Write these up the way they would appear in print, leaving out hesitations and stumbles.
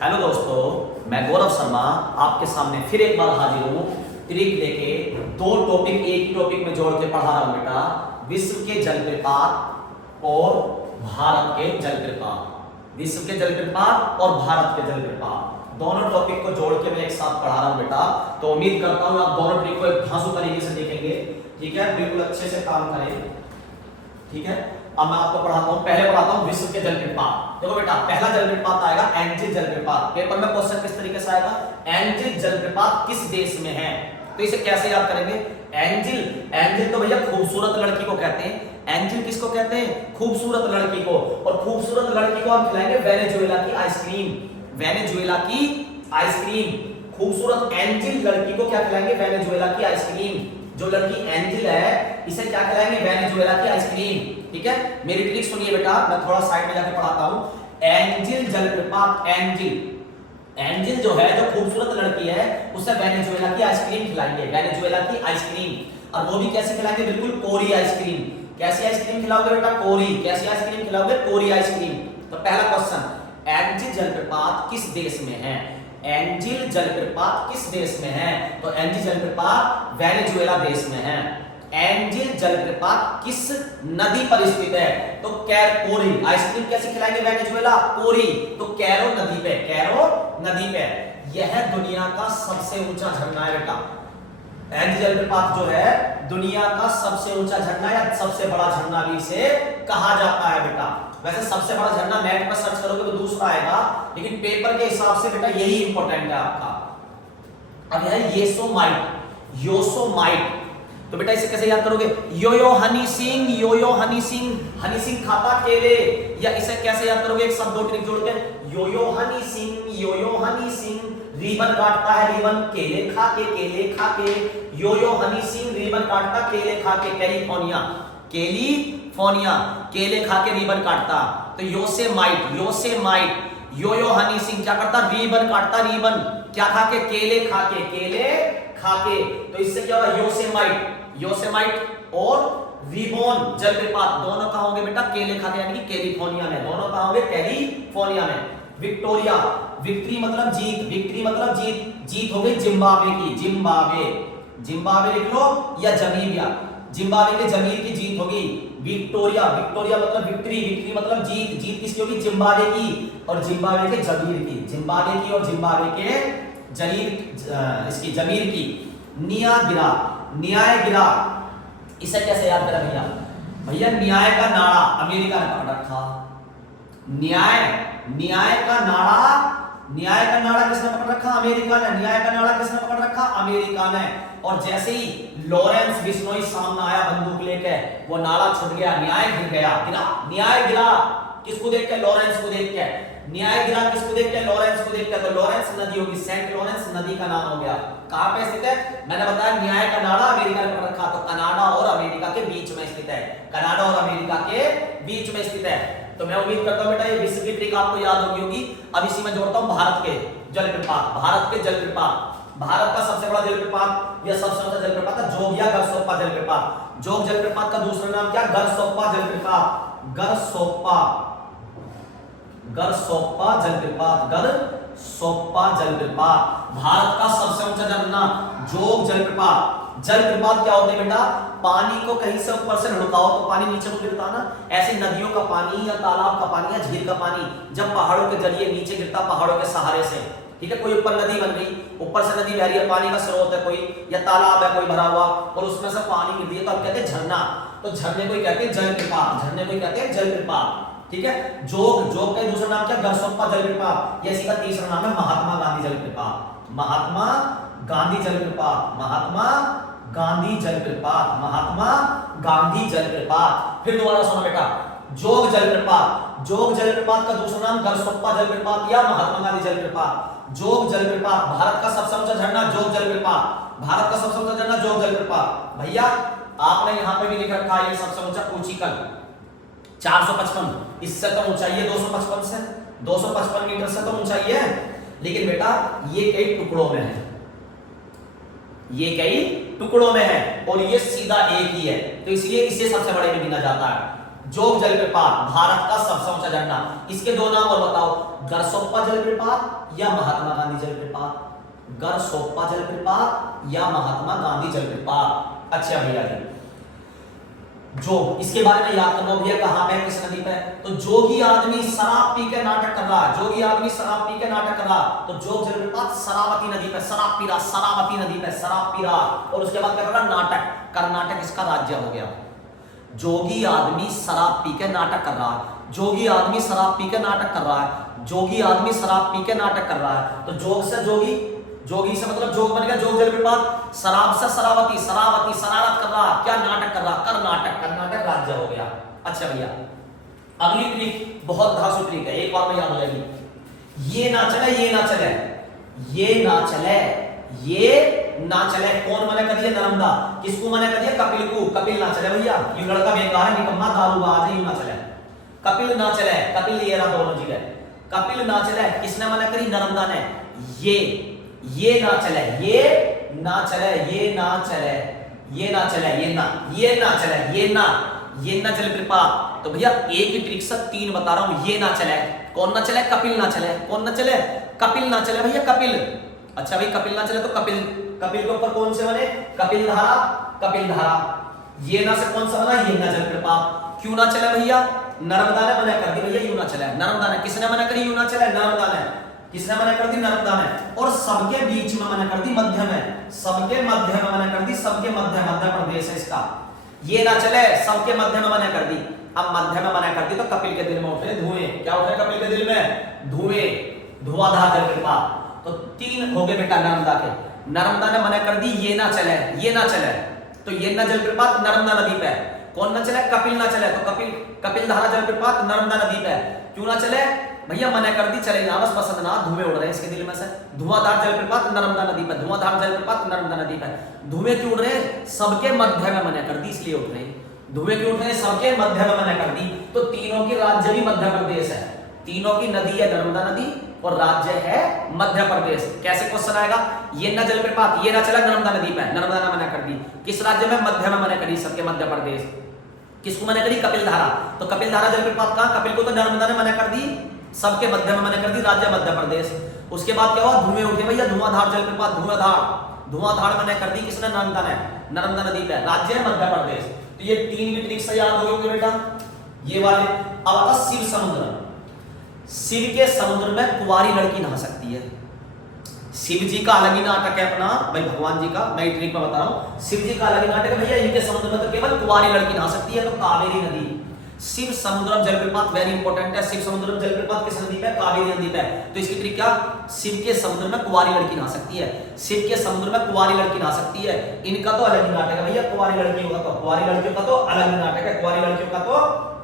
Hello दोस्तों, मैं गौरव शर्मा आपके सामने फिर एक बार हाजिर हूँ ट्रिक लेके। दो टॉपिक एक टॉपिक में जोड़ के पढ़ा रहा हूँ बेटा, विश्व के जलप्रपात और भारत के जलप्रपात। विश्व के जलप्रपात और भारत के जलप्रपात दोनों टॉपिक को जोड़ के मैं एक साथ पढ़ा रहा हूँ बेटा। तो उम्मीद करता हूँ आप दोनों ट्रिक को एक धांसू तरीके से देखेंगे, ठीक है, बिल्कुल अच्छे से काम करें, ठीक है। अब मैं आपको पढ़ाता हूं, पहले पढ़ाता हूं विश्व के जलप्रपात। देखो बेटा, पहला जलप्रपात आएगा एंजिल जलप्रपात। पेपर में क्वेश्चन किस तरीके से आएगा, एंजिल जलप्रपात किस देश में है, तो इसे कैसे याद करेंगे। एंजिल तो भैया खूबसूरत लड़की को कहते हैं। एंजिल किसको कहते हैं, खूबसूरत लड़की को। और खूबसूरत लड़की को हम खिलाएंगे वेनेजुएला की आइसक्रीम। वेनेजुएला की आइसक्रीम, खूबसूरत एंजिल लड़की को क्या खिलाएंगे, वेनेजुएला की आइसक्रीम। जो लड़की एंजिल है इसे क्या खिलाएंगे, वेनेजुएला की आइसक्रीम, ठीक है। मेरी ट्रिक सुनिए बेटा, मैं थोड़ा साइड में जाके पढ़ाता हूं। एंजिल जलप्रपात, एंजिल जो है, जो खूबसूरत लड़की है, उसे वेनेजुएला की आइसक्रीम खिलाएंगे, वेनेजुएला की आइसक्रीम। और वो भी कैसे खिलाएंगे, बिल्कुल कोरी आइसक्रीम। कैसी आइसक्रीम खिलाओगे बेटा, कोरी। कैसी आइसक्रीम खिलाओगे, कोरी आइसक्रीम। तो पहला क्वेश्चन, एंजिल जलप्रपात किस देश में है। एंजिल जलप्रपात किस देश में है, तो एंजिल जलप्रपात वेनेजुएला देश में है। एंजिल जलप्रपात किस नदी पर स्थित है, तो कोरी। आइसक्रीम कैसे खिलाएंगे वेनेजुएला, कोरी, तो कैरो नदी पे, कैरो नदी पे। यह दुनिया का सबसे ऊंचा झरना है बेटा। एंजिल जलप्रपात जो है दुनिया का सबसे ऊंचा झरना या सबसे बड़ा झरना भी इसे कहा जाता है बेटा। वैसे सबसे बड़ा झरना नेट पर सर्च करोगे तो दूसरा आएगा, लेकिन पेपर के हिसाब से बेटा यही इंपॉर्टेंट है आपका। अब है येसोमाइट, योसोमाइट। तो बेटा इसे कैसे याद करोगे, योयो हनी सिंह, योयो हनी सिंह। हनी सिंह खाता केले, या इसे कैसे याद करोगे, एक साथ दो ट्रिक जोड़ के, योयो हनी सिंह, योयो हनी सिंह रिबन काटता है, रिबन केले खा के, केले खा के। योयो हनी सिंह रिबन काटता केले खा के, कैलिफोर्निया, कैलिफोर्निया, केले खा के रिबन काटता। तो योसेमाइट, योसेमाइट। योयो हनी सिंह क्या करता, रिबन काटता, रिबन क्या खा के, केले खा के, केले खा के। तो इससे क्या होगा, योसेमाइट, योसेमाइट और रिबोन जलप्रपात दोनों कहां होंगे बेटा, केले खा के, यानी कि कैलिफोर्निया में। दोनों कहां होंगे, कैलिफोर्निया में। विक्टोरिया, विक्ट्री मतलब जीत, विक्ट्री मतलब जीत, जीत हो गई जिम्बाब्वे की, जिम्बाब्वे, जिम्बाब्वे लिख लो, या जमीबिया, जिम्बाब्वे के जमीर की जीत होगी विक्टोरिया। विक्टोरिया मतलब विक्ट्री, विक्ट्री मतलब जीत, जीत किसकी होगी, जिम्बाब्वे की और जिम्बाब्वे के जमीर की, जिम्बाब्वे की और जिम्बाब्वे के जमीर, इसकी जमीर की। नियागिरा, न्याय गिरा, इसे कैसे याद करें भैया, भैया न्याय का नारा अमेरिका ने पकड़ रखा। न्याय का नारा, न्याय का नारा किसने पकड़ रखा, अमेरिका ने। न्याय का नारा किसने पकड़ रखा, अमेरिका ने। और जैसे ही लॉरेंस बिश्नोई सामने आया बंदूक लेके, वो नारा छूट गया, न्याय गिर गया, गिरा, न्याय गिरा। किसको देख के, लॉरेंस को देख के। न्याय गिरा किसको देख के, लॉरेंस को देख के। तो लॉरेंस नदी होगी, सेंट लॉरेंस नदी का नाम हो गया। कहां पे स्थित है, मैंने बताया न्याय का नारा अमेरिका ने पकड़ रखा, तो कनाडा और अमेरिका के बीच में स्थित है, कनाडा और अमेरिका के बीच में स्थित है। तो मैं उम्मीद करता हूं बेटा ये विश्व की ट्रिक आपको याद होगी। अब इसी में जोड़ता हूं भारत के जलप्रपात, भारत के जलप्रपात। भारत का सबसे बड़ा जलप्रपात या सबसे ऊंचा जलप्रपात है जोग या गरसोप्पा जलप्रपात। जोग जलप्रपात का दूसरा नाम क्या, गरसोप्पा जलप्रपात, गरसोप्पा, गरसोप्पा जलप्रपात, गरसोप्पा जलप्रपात। भारत का सबसे ऊंचा झरना जोग जलप्रपात। जलप्रपात क्या होते हैं बेटा, पानी को कहीं से ऊपर से लुढ़काओ तो पानी नीचे को गिरता ना, ऐसे नदियों का पानी या तालाब का पानी या झील का पानी जब पहाड़ों के जरिए नीचे गिरता, पहाड़ों के सहारे से, ठीक है। कोई ऊपर नदी बन गई, ऊपर से नदी बह रही है, पानी का स्रोत है कोई, या तालाब है कोई भरा हुआ, और उसमें से पानी गिर रही है, तो हम कहते हैं झरना। तो झरने को कहते हैं जलप्रपात, झरने को कहते हैं जलप्रपात, ठीक है। जोग, जोग का दूसरा नाम क्या, गरसोप्पा जलप्रपात। ये इसी का तीसरा नाम है महात्मा गांधी जलप्रपात, महात्मा गांधी जलप्रपात, महात्मा गांधी जलप्रपात, महात्मा गांधी जलप्रपात। फिर दोबारा सुनो बेटा, जोग जलप्रपात, जोग जलप्रपात का दूसरा नाम गरसोप्पा जलप्रपात या महात्मा गांधी जलप्रपात। जोग जलप्रपात, भारत का सबसे ऊंचा झरना जोग जलप्रपात, भारत का सबसे ऊंचा झरना जोग जलप्रपात। भैया आपने यहां पे भी लिख रखा है, ये सबसे ऊंचा ऊंचीकल 455, इससे तो ऊंचाई है 255 से, 255 मीटर से तो ऊंचाई है। लेकिन बेटा ये कई टुकड़ों में है, ये कई टुकड़ों में है, और ये सीधा एक ही है, तो इसलिए इसे सबसे बड़े में गिना जाता है। जोग जलप्रपात भारत का सबसे ऊंचा झरना। इसके दो नाम और बताओ, गरसोप्पा जलप्रपात या महात्मा गांधी जलप्रपात। गरसोप्पा जलप्रपात या महात्मा गांधी जलप्रपात। अच्छा भैया जी, जोग, इसके बारे में याद करना भैया, कहां पे, किस नदी पे। तो जोगी आदमी शराब पी के नाटक कर रहा है, जोगी आदमी शराब पी के नाटक कर रहा, तो जोग जलप्रपात शरावती नदी पे, शराब पी रहा, शरावती नदी पे शराब पी रहा, और उसके बाद क्या कर रहा, नाटक। कर्नाटक इसका राज्य हो गया। जोगी आदमी शराब पी के नाटक कर रहा है, जोगी आदमी शराब पी के नाटक कर रहा है, जोगी आदमी शराब पी के नाटक कर रहा है, तो जोग से जोगी, जोगी से मतलब जोग बन गया जोग जलप्रपात, शराब से शरावती, शरावती शरारत कर रहा, क्या नाटक कर रहा, कर्नाटक, कर्नाटक राज्य हो गया। अच्छा भैया, अगली ट्रिक बहुत धांसू ट्रिक है, एक बार में याद हो जाएगी। ये ना चले, ये ना चले, ये ना चले, ये ना चले, कौन मना कर दिया, नर्मदा। किसको मना कर दिया, कपिल को। कपिल ना चले भैया, ये लड़का बेकार है, निकम्मा दारूबाज है, यूं ना चले। कपिल ना चले, कपिल ये रहा दोनों जगह, कपिल ना चले, किसने मना करी, नर्मदा ने। ये ना चले, ये ना चले, ये ना चले, ये ना चले, ये ना, ये ना चले, ये ना जलप्रपात। तो भैया एक ही ट्रिक से तीन बता रहा हूं, ये ना चले, कौन ना चले, कपिल ना चले, कौन ना चले, कपिल ना चले भैया, कपिल। अच्छा भाई कपिल ना चले तो कपिल, कपिल के ऊपर कौन से बने, कपिल धारा, कपिल धारा। ये ना से कौन सा बना, ये ना जलप्रपात। क्यों ना चले भैया, नर्मदा ने मना कर दी भैया, यूं ना चले, नर्मदा ने। किसने मना करी, यूं ना चले, नर्मदा ने। किसने मना कर दी, नर्मदा ने। और सबके बीच में मना कर दी, मध्य में, सबके मध्य में मना कर दी, सबके मध्य, मध्य प्रदेश है इसका। ये ना चले, सबके मध्य में मना कर दी। अब मध्य में मना कर दी तो कपिल के दिल में उठे धुएं, क्या उठे कपिल के दिल में, धुएं, धुआंधार जलप्रपात। तो तीन हो गए बेटा नर्मदा के। नर्मदा ने मना कर दी, ये ना चले, ये ना चले, तो ये ना जलप्रपात नर्मदा नदी पे। कौन ना चले, कपिल ना चले, तो कपिल, कपिल धारा जलप्रपात नर्मदा नदी पे। क्यों ना चले भैया, मना कर दी, चले ना, बस पसंद ना, धुएं उड़ रहे हैं इसके दिल में से। धुआंधार जलप्रपात नर्मदा नदी पे, धुआंधार जलप्रपात नर्मदा नदी पे। धुएं क्यों उड़ रहे हैं, सबके मध्य में मना कर दी, इसलिए उठ रहे हैं। धुएं क्यों उठ रहे हैं, सबके मध्य में मना कर दी। तो तीनों की राज्य भी मध्य प्रदेश है, तीनों की नदी है नर्मदा नदी और राज्य है मध्य प्रदेश। कैसे क्वेश्चन आएगा, ये ना जलप्रपात, ये ना चला नर्मदा नदी पे, नर्मदा ने मना कर दी, किस राज्य में, मध्य में मना करी, सबके मध्य प्रदेश। किसको मना करी, कपिल धारा। तो कपिल धारा जलप्रपात कहां, कपिल को तो नर्मदा ने मना कर दी, सबके मध्य में मना कर दी, राज्य मध्य प्रदेश। उसके बाद क्या हुआ, धुएं उठे भैया, धुआंधार जलप्रपात, धुआंधार, धुआंधार मना कर दी, किसने, नर्मदा ने, नर्मदा नदी पे, राज्य है मध्य प्रदेश। तो ये तीन भी ट्रिक से याद हो गए बेटा, ये वाले। अब आता शिव समुद्र। शिव के समुद्र में कुंवारी लड़की नहा सकती है। शिव जी का अलग ही नाटक है अपना, भाई भगवान जी का, मैं ट्रिक में बता रहा हूं। शिव जी का अलग ही नाटक है भैया, इनके समुद्र में तो केवल कुंवारी लड़की नहा सकती है, तो कावेरी नदी। शिव समुद्रम जलप्रपात वेरी इंपॉर्टेंट है। शिव समुद्रम जलप्रपात किस नदी पे, कावेरी नदी पे। तो इसकी ट्रिक क्या, शिव के समुद्र में कुंवारी लड़की नहा सकती है, शिव के समुद्र में कुंवारी लड़की नहा सकती है। इनका तो अलग ही नाटक है भैया, कुंवारी लड़कियों का तो, कुंवारी लड़कियों का तो अलग ही नाटक है, कुंवारी लड़कियों का तो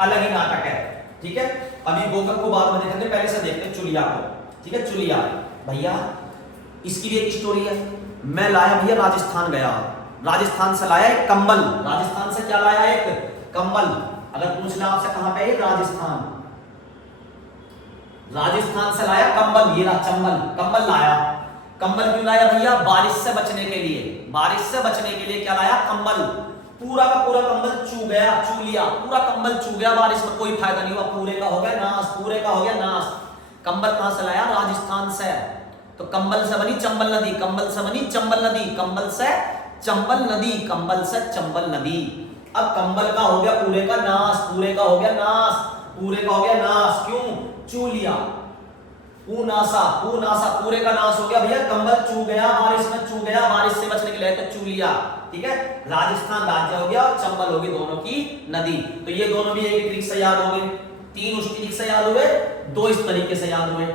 अलग ही नाटक है, ठीक है। अभी गोकर्ण को बाद में देखेंगे, पहले से देखते हैं चुलिया को, ठीक है। चुलिया भैया, इसकी भी एक स्टोरी है। मैं लाया भैया, राजस्थान गया, राजस्थान से लाया एक कंबल। राजस्थान से क्या लाया, एक कंबल। अगर पूछना आपसे कहां पे है, राजस्थान, राजस्थान से लाया कंबल, ये रहा चंबल, कंबल लाया। कंबल क्यों लाया भैया, बारिश से बचने के लिए, बारिश से बचने के लिए क्या लाया, कंबल। पूरा का पूरा कंबल चू गया, चू लिया, पूरा कंबल चू गया, बारिश में कोई फायदा नहीं हुआ, पूरे का हो गया नाश, पूरे का हो गया नाश। कंबल कहां से लाया, राजस्थान से। तो कंबल से बनी चंबल नदी, कंबल से बनी चंबल नदी, कंबल से चंबल नदी, कंबल से चंबल नदी। अब कंबल का हो गया पूरे का नाश, पूरे का हो गया नाश, पूरे का हो गया नाश। क्यों, चू लिया, पूनासा, पूनासा, पूरे का नाश हो गया भैया, कंबल चू गया, बारिश में चू गया, बारिश से बचने के लिए तो चू लिया, ठीक है। राजस्थान राज्य हो गया और चंबल होगी दोनों की नदी। तो ये दोनों भी एक ट्रिक से याद हो गए, तीन उस ट्रिक से याद हुए, दो इस तरीके से याद हुए।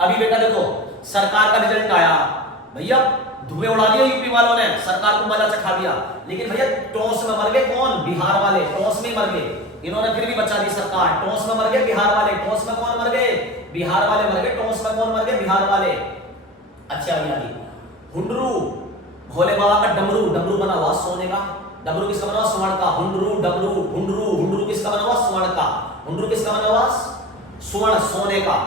अभी बेटा देखो, सरकार का रिजल्ट आया भैया, धुएं उड़ा दिया यूपी वालों ने, सरकार को मजा चखा दिया, लेकिन भैया टॉस में मर गए कौन, बिहार वाले, टॉस में मर गए। इन्होंने फिर भी बचा दी सरकार, टॉस में मर गए बिहार वाले। टॉस में कौन मर गए, बिहार वाले मर गए, टॉस में कौन मर गए, बिहार वाले। अच्छा भैया जी, हुंडरू, भोले बाबा का डमरू, डमरू बना हुआ सोने का, डमरू किसका बना हुआ, स्वर्ण का। हुंडरू, डमरू, हुंडरू, हुंडरू किसका बना हुआ, स्वर्ण का। हुंडरू किसका बना हुआ, स्वर्ण, सोने का।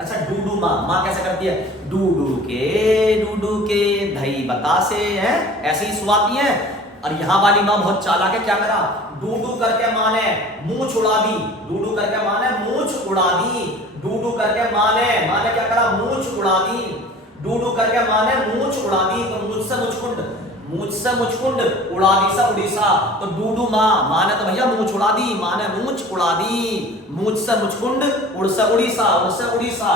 अच्छा, डूडू माँ, माँ कैसे करती है, डूडू के दही बतासे हैं, ऐसे ही सुनाती है। और यहाँ वाली माँ बहुत चालाक है, क्या करा, डूडू करके माने मूंछ उड़ा दी, डूडू करके माने मूंछ उड़ा दी, डूडू करके माने माने क्या करा, मूंछ उड़ा दी, डूडू करके माने मूंछ उड़ा दी, तो मुझसे मुचकुंड, मुझसे मुचकुंड, उड़ादी सा उड़ीसा, तो डूडू माने तो भैया मूंछ उड़ा दी, माने मूंछ उड़ा दी, मुझसे मुचकुंड, उड़से उड़ीसा, उड़से उड़ीसा।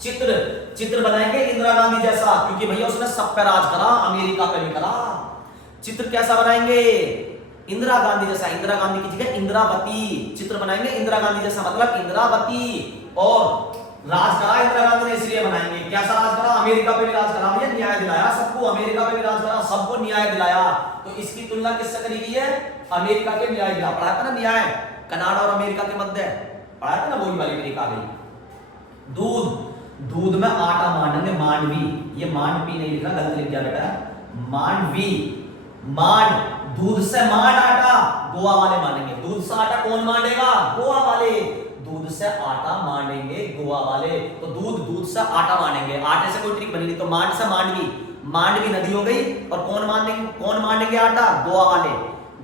चित्र, चित्र बनाएंगे इंदिरा गांधी जैसा, क्योंकि भैया उसने सब पे राज करा, अमेरिका पे भी करा। चित्र कैसा बनाएंगे, इंदिरा गांधी जैसा, इंदिरा गांधी की जगह इंदिरावती, चित्र बनाएंगे इंदिरा गांधी जैसा, मतलब इंदिरावती, और राज करा इंदिरा गांधी ने इसलिए बनाएंगे। कैसा राज करा, अमेरिका पे भी राज करा भैया, न्याय दिलाया सबको, अमेरिका पे भी राज करा, सबको न्याय दिलाया। तो इसकी तुलना किससे करी गई है, अमेरिका के न्याय दिला, पढ़ा था ना न्याय, कनाडा और अमेरिका के मध्य, पढ़ा था ना, वही वाली अमेरिका गई। दूध, दूध में आटा मांडेंगे, मांडवी, ये मांडवी नहीं लिखा, गलत लिख गया बेटा, मांडवी, मांड, दूध से मांड आटा, गोवा वाले मानेंगे, दूध से आटा कौन मांडेगा, गोवा वाले, दूध से आटा मांडेंगे गोवा वाले, तो दूध, दूध से आटा मांडेंगे, आटे से कोई ट्रिक बनेगी, तो मांड से मांडवी, मांडवी नदी हो गई, और कौन मांडेंगे आटा, गोवा वाले,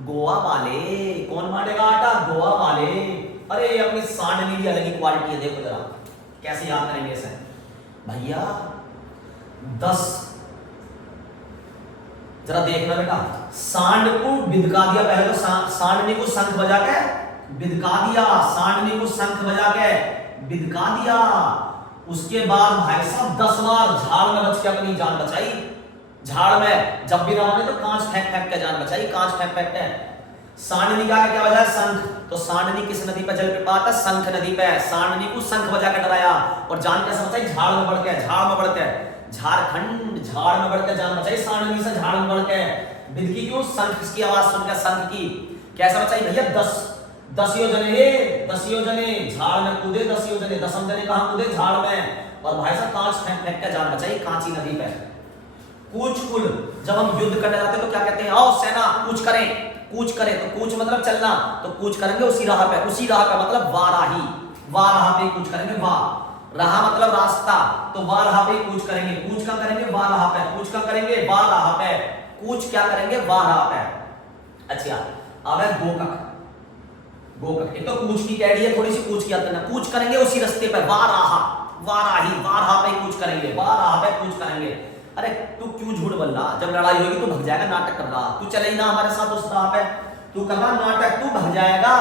गोवा वाले, कौन मांडेगा आटा, गोवा वाले। अरे अपनी सांडनी की अलग ही क्वालिटी है, देखो जरा कैसे याद करेंगे इसे भैया। 10 जरा देखना बेटा, सांड को बिदका दिया, पहले तो सांडनी को शंख बजा के बिदका दिया, सांडनी को शंख बजा के बिदका दिया, उसके बाद भाई साहब 10 बार झाड़ में बच के अपनी जान बचाई, झाड़ में जब भी रवाने तो कांच फेंक फेंक के जान बचाई, कांच फेंक फेंक के। सांडनी का क्या बजा, शंख, तो सांडनी किस नदी पे जलप्रपात है, शंख नदी पे, सांडनी को शंख बजा के डराया, और जान कैसे बचाई, झाड़ में बढ़ के, झाड़ में बढ़ के, झारखंड झाड़ में बढ़ के जान बचाई, सांडनी से झाड़ में बढ़ के, बिदकी क्यों, शंख की आवाज सुनकर, शंख की, कैसे बचाई भैया, 10 योजने, 10 योजने झाड़ में कूदे, 10 योजने, 10 जने कहां कूदे, झाड़ में, और भाई साहब कांच फेंक फेंक के जान बचाई, कांची नदी पे। कूच कुल, जब हम युद्ध करने जाते हैं तो क्या कहते हैं, आओ सेना कूच करें, कूच करें, तो कूच मतलब चलना, तो कूच करेंगे उसी राह पे, उसी राह पे मतलब वाराही, वाराह पे कूच करेंगे, वाह, राह मतलब रास्ता, तो वाराह पे कूच करेंगे, कूच का करेंगे वाराह पे, कूच का करेंगे वाराह पे, कूच क्या करेंगे, वाराह पे। अच्छा अब है गोकक, गोकक एक तो कूच की कह रही है, थोड़ी सी कूच की आती है, कूच करेंगे उसी रास्ते पे, वाराह, वाराही, वाराह पे कूच करेंगे, वाराह पे कूच करेंगे। अरे तू क्यों झूठ बोल रहा, जब लड़ाई होगी तो भग जाएगा, नाटक कर रहा, तू चले ही ना हमारे साथ उस राह पे, तू कर रहा नाटक, तू भग जाएगा,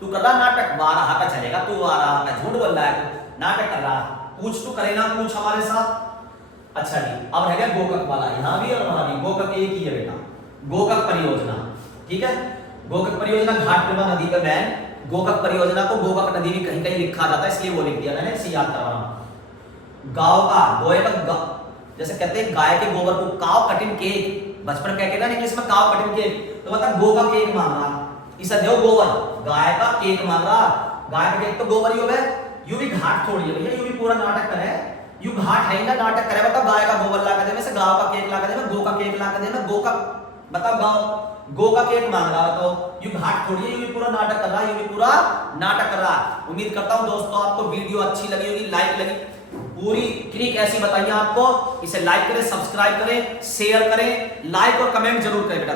तू कर रहा नाटक, वाराह पे चलेगा, तू वाराह पे, झूठ बोल रहा है, नाटक कर रहा, पूछ तू करे ना, पूछ हमारे साथ। अच्छा जी, अब है गया गोकक वाला, यहाँ भी और वहां भी, गोकक एक ही है बेटा, गोकक परियोजना, ठीक है, गोकक परियोजना घाटप्रभा नदी पे बैन, गोकक परियोजना को गोकक नदी भी कहीं कहीं लिखा जाता है, इसलिए वो लिख दिया मैंने, इसे याद करवा रहा हूं। गांव का, गोए का, जैसे कहते हैं गाय के गोबर को काव कटिंग केक, बचपन कह के ना इंग्लिश में काव कटिंग केक, तो मतलब गो का केक मांग रहा, इसे दो गोबर, गाय का केक मांग रहा, गाय का केक तो गोबर ही हो गए, यू भी घाट थोड़ी है भैया, यू भी पूरा नाटक करे, यू घाट है ना, नाटक करे, बताओ गाय का गोबर ला के दे, से गांव का केक ला के दे, गो का केक ला के दे, गो का, बताओ गांव गो का केक मांग रहा, तो यू घाट थोड़ी है, यू भी पूरा नाटक कर रहा, यू भी पूरा नाटक कर रहा। उम्मीद करता हूं दोस्तों आपको वीडियो अच्छी लगी होगी, लाइक लगी, पूरी ट्रिक ऐसी बताइए आपको, इसे लाइक करें, सब्सक्राइब करें, शेयर करें, लाइक और कमेंट जरूर करें बेटा।